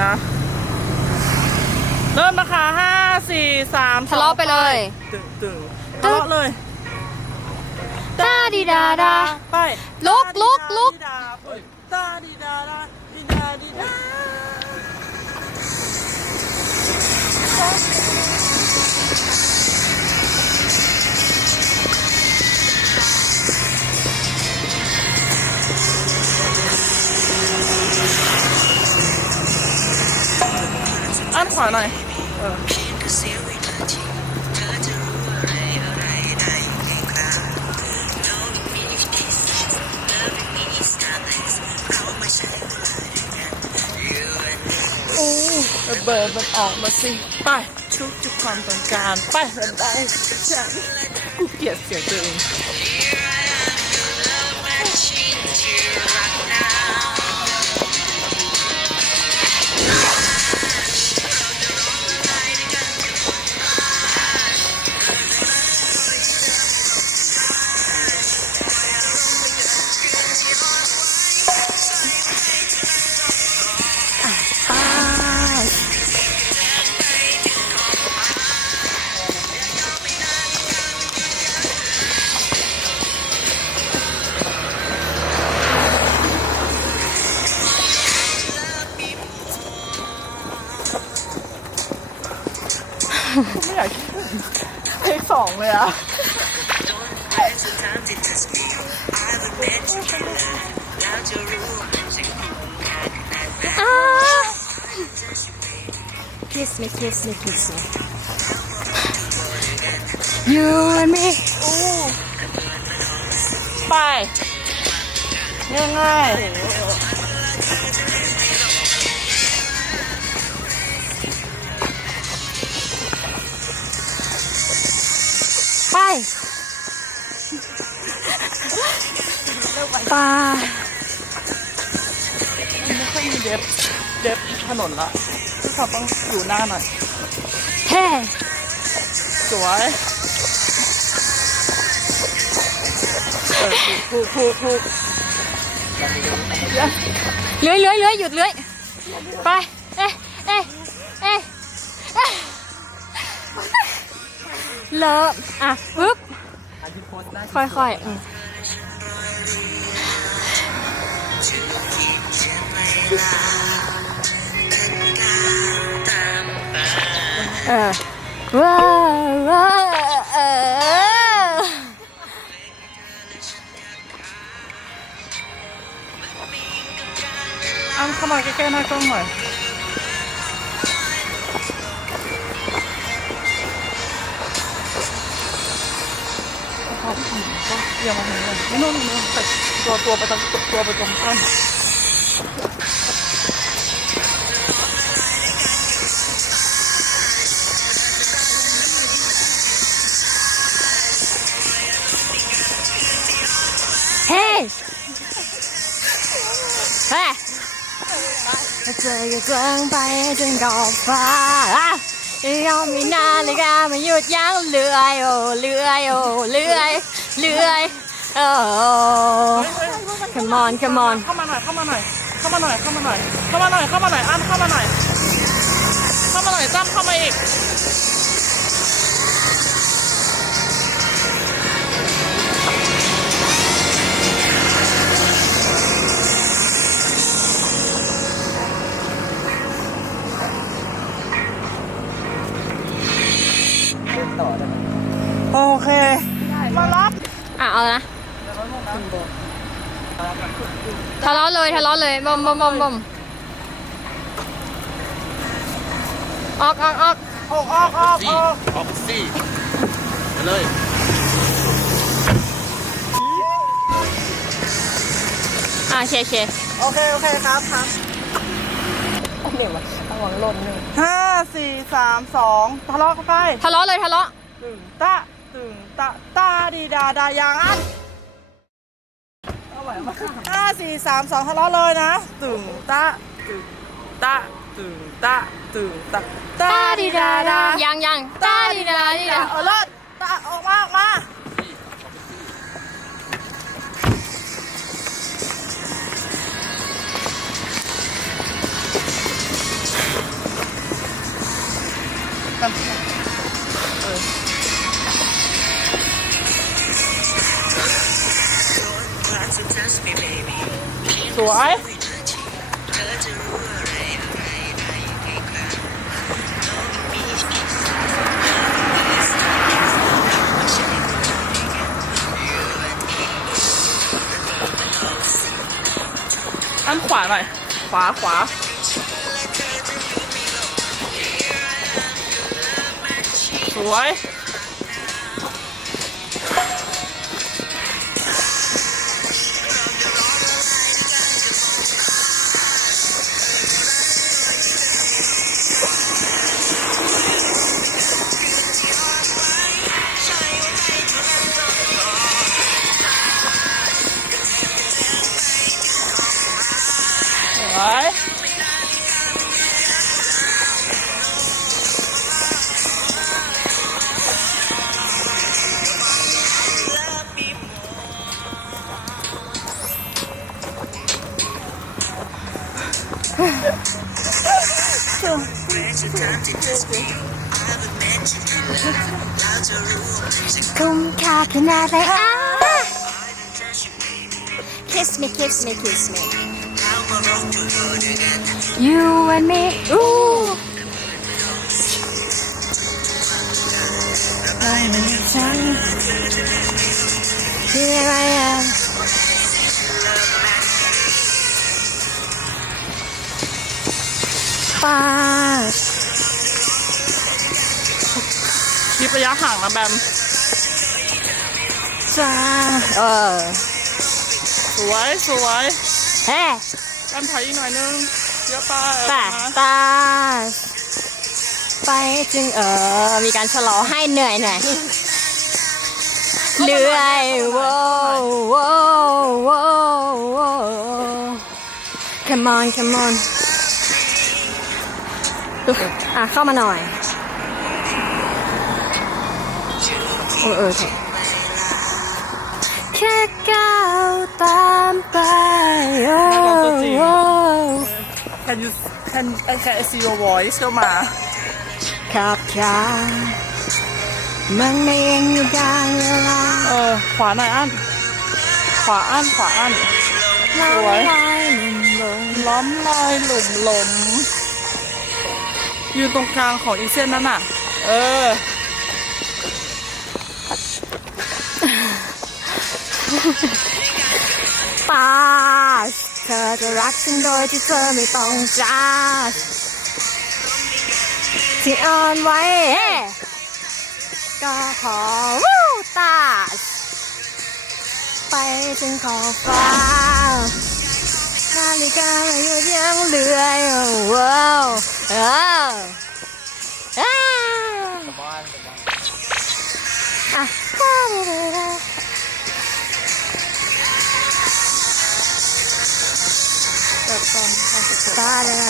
นะ เริ่มนะคะห้าสี่สามทะเลาะไปเลยทะเลาะเลยตาดีดาดาไปลุกลุกลุก ตาดีดาดาดีดาดี ขวาหน่อยเออโอ้ระเบิดมันออกมาสิไปทุกทุกความต้องการ ไประบายฉันกูเกลียดเสียงตัวเอง ไม่อยากคิดเพลงสองเลยอะอ่า kiss me kiss me kiss me you and me ไปง่ายๆ ไปไม่ค่อยมีเดฟเดฟถนนละทุกคนต้องอยู่หน้าหน่อยเฮ้สวยเออถูกถูกถูกถูกเลื้อยเลื้อยเลื้อยหยุดเลื้อยไป เอ๊ะเอ๊ะเอ๊ะเอ๊ะเลิฟอะปึ๊บค่อยๆอืม เออว้าวว้าวเอออ้ำเข้ามาใกล้ๆหน้ากล้องหน่อยอผู้หญิงก็เอียงมาทางนี้ไม่นู่นนู่นแต่ตัวตัวไปตรงตัวไปตรงข้าม เจออยู่กลางไปจนกอบฟ้าเรามีนาฬิกาไม่หยุดยั้งเลื่อยโอ้เลื่อยโอ้เลื่อยเลื่อยโอ้ come on come on เข้ามาหน่อยเข้ามาหน่อยเข้ามาหน่อยเข้ามาหน่อยเข้ามาหน่อยเข้ามาหน่อยอันเข้ามาหน่อยเข้ามาหน่อยจ้ำเข้ามาอีก เอานะทะเลาะเลยทะเลาะเลยบอมบอมบอมบอมออกออกออกออกออกออกออกออกซี่ไปเลยอะเคเคโอเค โอเคครับครับเดี๋ยววะระวังล่นหนึ่งห้าสี่สามสองทะเลาะกันไปทะเลาะเลยทะเลาะตึงตะ ตึงตะตาดีดาดาอย่างอันห้าสี่สามสองทะเลาะเลยนะ ตึงตะตึงตะตึงตะตึงตะตาดีดาดายังยังตาดีดาดีดาเออเลิศตะออกมาออกมา สวยอันขวาหน่อย ขวาขวาสวย คุ้มค่าขนาดไหนอ่ะ Kiss me kiss me kiss me You and me ooh ไม่มีฉัน Here I am ป้ ระยะห่างนะแบมจ้าเออสวยสวยเฮ้แบมถอยอีกหน่อยนึงเยอะไปไป่าเออป้าไปจึงเออ มีการชะลอให้เหนื่อยหน่อยเลื่อยโว้โว้โว้โว้ come on come on อะเข้ามาหน่อย เออเออเถอะแค่ก้าวตามไปโอ้โอ้ Can you Can I Can I see your voice เข้ามาครับครับมันไม่ยังอยู่กลางเวลาเออขวาหน่อยอันขวาอันขวาอันลอยสวยลอยลงล้อมลอยหลุมหลมยืนตรงกลางของอีเส้นนั้นน่ะ เออ ป้าเธอจะรักฉันโดยที่เธอไม่ต้องจ้าที่อ่อนไหวเฮ้ก็ขอวู้ตาไปถึงขอบฟ้านาฬิกาไม่ยุดยั้งเรือยโอ้โหเอออ่าอะ ตาดาดาดาแบบตอนตอนสุดตาดา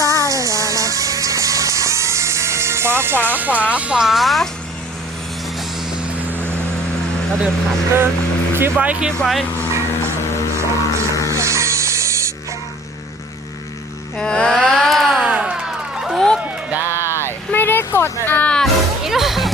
ตาดาดาดาขวาขวาขวาขวาแล้วเดินผ่านเดินคีบไว้คีบไว้เออปุ๊บได้ ไม่ได้กดอ่านอีกแล้ว